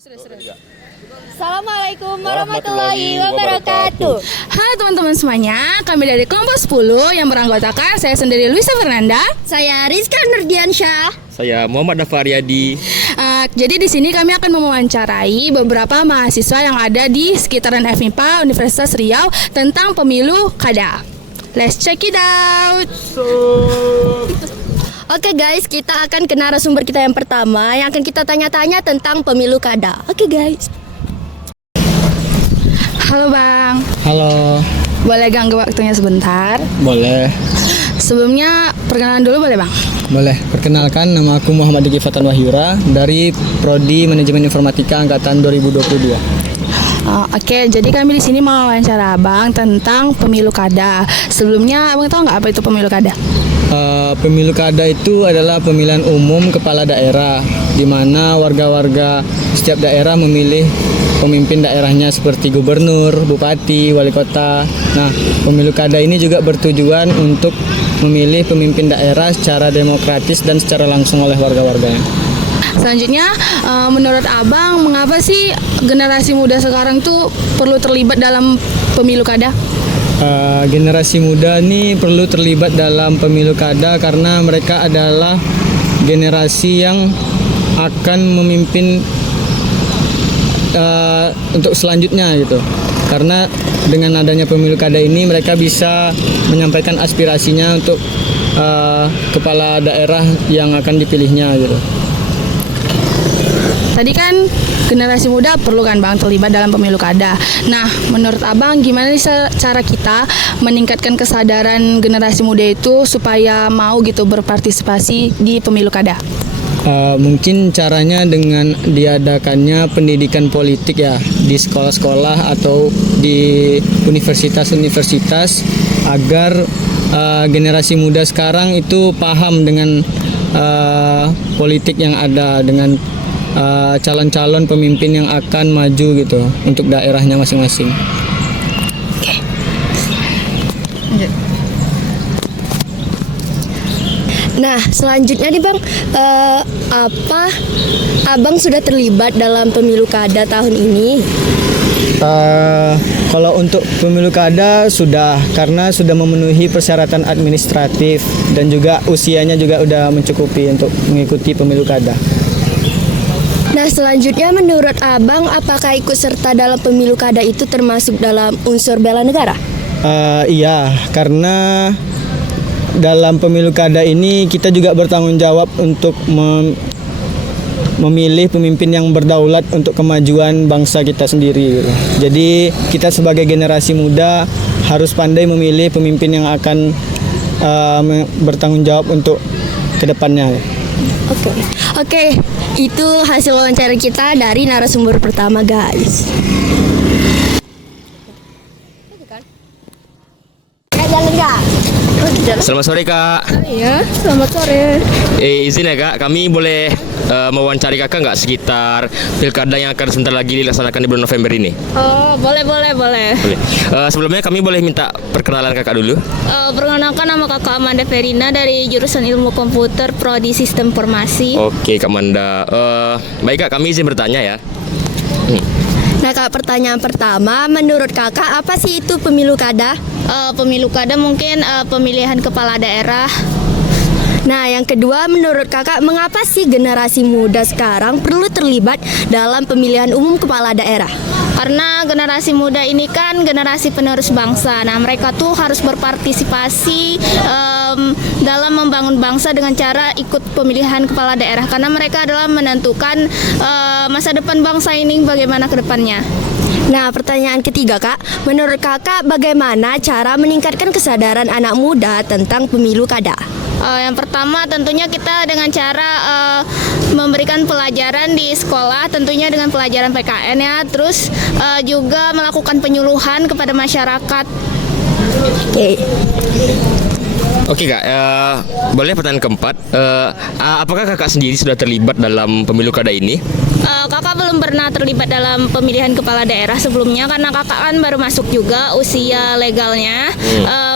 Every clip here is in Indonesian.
Assalamualaikum warahmatullahi wabarakatuh. Halo teman-teman semuanya, kami dari kelompok 10 yang beranggotakan saya sendiri Luisa Fernanda. Saya Rizka Nurdiansyah. Saya Muhammad Dafaryadi. Jadi di sini kami akan mewawancarai beberapa mahasiswa yang ada di sekitaran FMIPA Universitas Riau tentang pemilu kada. Let's check it out. Oke guys, kita akan ke narasumber kita yang pertama yang akan kita tanya-tanya tentang pemilu kada. Oke guys. Halo Bang, Halo, boleh ganggu waktunya sebentar? boleh. Sebelumnya perkenalan dulu boleh Bang? Boleh. Perkenalkan, nama aku Muhammad Diki Fatan Wahyura dari Prodi Manajemen Informatika Angkatan 2022. Oke, jadi kami di sini mau wawancara Abang tentang pemilu kada. Sebelumnya Abang tahu nggak apa itu pemilu kada? Pemilu kada itu adalah pemilihan umum kepala daerah, di mana warga-warga setiap daerah memilih pemimpin daerahnya seperti gubernur, bupati, wali kota. Nah, pemilu kada ini juga bertujuan untuk memilih pemimpin daerah secara demokratis dan secara langsung oleh warga-warganya. Selanjutnya, menurut Abang, mengapa sih generasi muda sekarang tuh perlu terlibat dalam pemilu kada? Generasi muda ini perlu terlibat dalam pemilu kada karena mereka adalah generasi yang akan memimpin untuk selanjutnya gitu. Karena dengan adanya pemilu kada ini mereka bisa menyampaikan aspirasinya untuk kepala daerah yang akan dipilihnya gitu. Tadi kan generasi muda perlu kan Bang terlibat dalam pemilu kada. Nah, menurut Abang gimana sih cara kita meningkatkan kesadaran generasi muda itu supaya mau gitu berpartisipasi di pemilu kada? Mungkin caranya dengan diadakannya pendidikan politik ya di sekolah-sekolah atau di universitas-universitas agar generasi muda sekarang itu paham dengan politik yang ada, dengan calon-calon pemimpin yang akan maju gitu untuk daerahnya masing-masing. Oke. Nah, selanjutnya nih Bang, apa Abang sudah terlibat dalam pemilu kada tahun ini? Kalau untuk pemilu kada sudah, karena sudah memenuhi persyaratan administratif dan juga usianya juga udah mencukupi untuk mengikuti pemilu kada. Nah, selanjutnya menurut Abang, apakah ikut serta dalam pemilu kada itu termasuk dalam unsur bela negara? Iya, karena dalam pemilu kada ini kita juga bertanggung jawab untuk memilih pemimpin yang berdaulat untuk kemajuan bangsa kita sendiri gitu. Jadi kita sebagai generasi muda harus pandai memilih pemimpin yang akan bertanggung jawab untuk kedepannya. Oke, itu hasil wawancara kita dari narasumber pertama guys. Jalan nggak? Selamat sore Kak. Iya, selamat sore. Izin ya Kak, kami boleh mewawancari Kakak nggak sekitar pilkada yang akan sebentar lagi dilaksanakan di bulan November ini? Oh, boleh. Boleh. Sebelumnya kami boleh minta perkenalan Kakak dulu. Perkenalkan, nama Kakak Amanda Verina dari jurusan Ilmu Komputer Prodi Sistem Informasi. Oke Kak Manda. Baik Kak, kami izin bertanya ya. Nah Kak, pertanyaan pertama, menurut Kakak apa sih itu pemilu kada? Pemilu kada mungkin pemilihan kepala daerah. Nah yang kedua, menurut Kakak mengapa sih generasi muda sekarang perlu terlibat dalam pemilihan umum kepala daerah? Karena generasi muda ini kan generasi penerus bangsa. Nah, mereka tuh harus berpartisipasi dalam membangun bangsa dengan cara ikut pemilihan kepala daerah. Karena mereka adalah menentukan masa depan bangsa ini bagaimana ke depannya. Nah pertanyaan ketiga Kak, menurut Kakak bagaimana cara meningkatkan kesadaran anak muda tentang pemilu kada? Yang pertama tentunya kita dengan cara memberikan pelajaran di sekolah, tentunya dengan pelajaran PKN ya, terus juga melakukan penyuluhan kepada masyarakat. Oke Kak, boleh pertanyaan keempat. Apakah Kakak sendiri sudah terlibat dalam pemilu kada ini? Kakak belum pernah terlibat dalam pemilihan kepala daerah sebelumnya karena kakak kan baru masuk juga usia legalnya.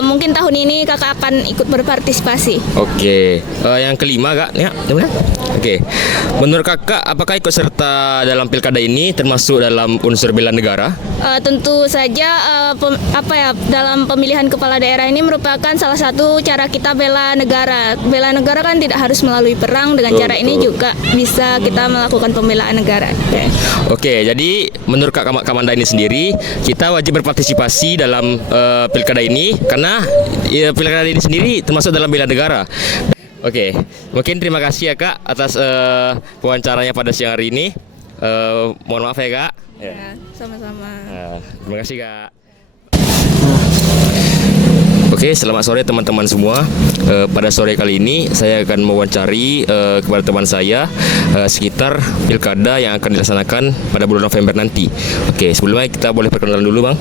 Mungkin tahun ini kakak akan ikut berpartisipasi. Oke, yang kelima Kak, ya, benar? Oke, menurut Kakak apakah ikut serta peserta dalam pilkada ini termasuk dalam unsur bela negara? Tentu saja dalam pemilihan kepala daerah ini merupakan salah satu cara kita bela negara. Bela negara kan tidak harus melalui perang, dengan cara ini juga bisa kita melakukan pembelaan negara. Oke, jadi menurut Kak Kamanda ini sendiri, kita wajib berpartisipasi dalam pilkada ini karena pilkada ini sendiri termasuk dalam bela negara. Oke, mungkin terima kasih ya Kak atas wawancaranya pada siang hari ini. Mohon maaf ya Kak. Ya, sama-sama. Terima kasih Kak. Oke, selamat sore teman-teman semua. Pada sore kali ini saya akan mewawancari kepada teman saya sekitar pilkada yang akan dilaksanakan pada bulan November nanti. Oke, sebelumnya kita boleh perkenalan dulu Bang.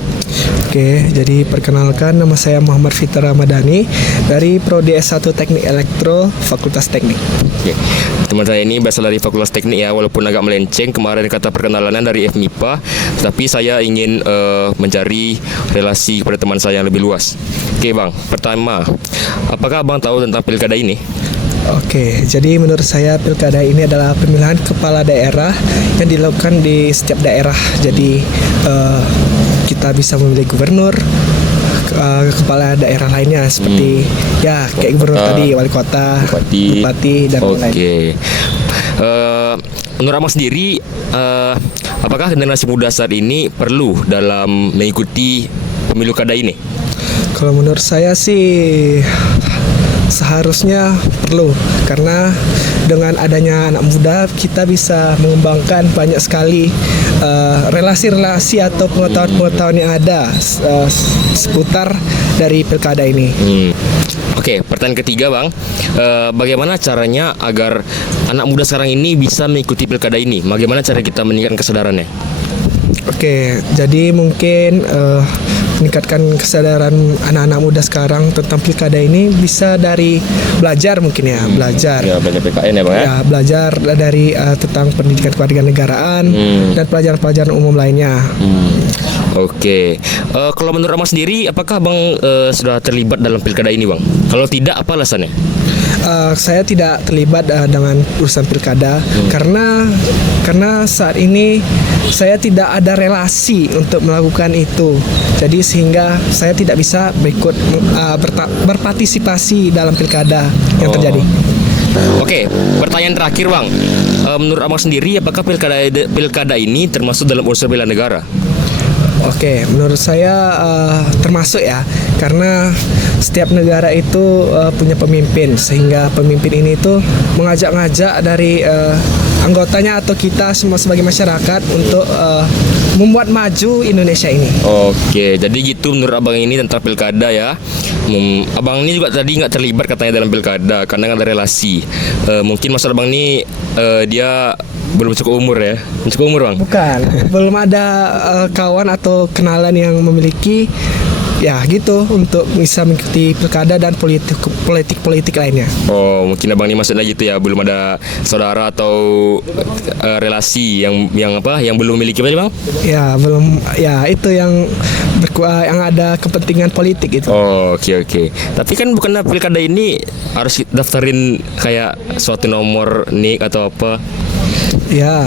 Oke, jadi perkenalkan, nama saya Muhammad Fitra Ramadhani dari Prodi S1 Teknik Elektro Fakultas Teknik. Oke, teman saya ini berasal dari Fakultas Teknik ya, walaupun agak melenceng kemarin kata perkenalannya dari FMIPA, tetapi saya ingin mencari relasi kepada teman saya yang lebih luas. Oke Bang, pertama, apakah Abang tahu tentang pilkada ini? Oke, jadi menurut saya pilkada ini adalah pemilihan kepala daerah yang dilakukan di setiap daerah. Jadi kita bisa memilih gubernur, kepala daerah lainnya seperti ya kayak gubernur tadi, wali kota, bupati dan lain-lain. Oke. Menurut Abang sendiri, apakah generasi muda saat ini perlu dalam mengikuti pemilu kada ini? Kalau menurut saya sih seharusnya perlu, karena dengan adanya anak muda kita bisa mengembangkan banyak sekali relasi-relasi atau pengetahuan-pengetahuan yang ada seputar dari pilkada ini. Oke, pertanyaan ketiga Bang, bagaimana caranya agar anak muda sekarang ini bisa mengikuti pilkada ini? Bagaimana cara kita meningkatkan kesadarannya? Oke, jadi mungkin meningkatkan kesadaran anak-anak muda sekarang tentang pilkada ini bisa dari belajar mungkin ya, belajar. Ya, belajar PKN ya Bang ya? Ya, belajar dari tentang pendidikan kewarganegaraan dan pelajaran-pelajaran umum lainnya. Oke, kalau menurut Abang sendiri, apakah Bang sudah terlibat dalam pilkada ini Bang? Kalau tidak, apa alasannya? Saya tidak terlibat dengan urusan pilkada karena saat ini saya tidak ada relasi untuk melakukan itu. Jadi sehingga saya tidak bisa berpartisipasi dalam pilkada yang terjadi. Oke, pertanyaan terakhir Bang, menurut Abang sendiri, apakah pilkada ini termasuk dalam unsur bela negara? Oke, menurut saya termasuk ya, karena setiap negara itu punya pemimpin, sehingga pemimpin ini tuh mengajak-ngajak dari anggotanya atau kita semua sebagai masyarakat untuk membuat maju Indonesia ini. Oke, jadi gitu menurut Abang ini tentang pilkada ya. Abang ini juga tadi nggak terlibat katanya dalam pilkada karena nggak ada relasi. Mungkin maksud Abang ini dia belum cukup umur ya? Cukup umur Bang? Bukan, belum ada kawan atau kenalan yang memiliki ya gitu untuk bisa mengikuti pilkada dan politik lainnya. Oh, mungkin Abang ini maksudnya gitu ya, belum ada saudara atau relasi yang belum memiliki apa Bang? Ya, belum, ya itu yang ada kepentingan politik itu. Oh, oke. Tapi kan bukannya pilkada ini harus daftarin kayak suatu nomor nik atau apa? Ya,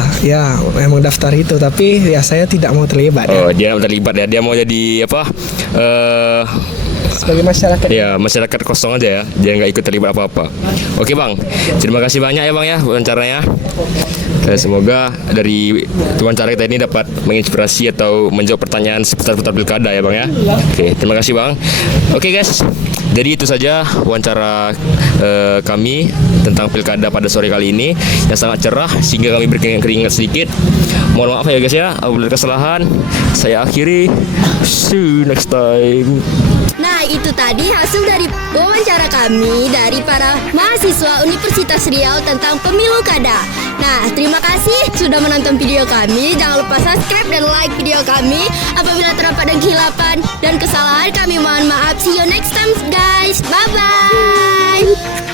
memang daftar itu, tapi ya saya tidak mau terlibat. Oh, dia terlibat ya. Dia mau jadi apa? Sebagai masyarakat. Ya, masyarakat kosong aja ya. Dia nggak ikut terlibat apa-apa. Oke Bang, terima kasih banyak ya Bang ya wawancaranya. Semoga dari wawancara kita ini dapat menginspirasi atau menjawab pertanyaan seputar pilkada ya Bang ya. Oke, terima kasih Bang. Oke guys, jadi itu saja wawancara kami tentang pilkada pada sore kali ini yang sangat cerah sehingga kami berkeringat sedikit. Mohon maaf ya guys ya, apabila ada kesalahan. Saya akhiri. See you next time. Nah, itu tadi hasil dari wawancara kami dari para mahasiswa Universitas Riau tentang pemilu kada. Nah, terima kasih sudah menonton video kami. Jangan lupa subscribe dan like video kami. Apabila terdapat ada kehilapan dan kesalahan, kami mohon maaf. See you next time guys. Bye-bye.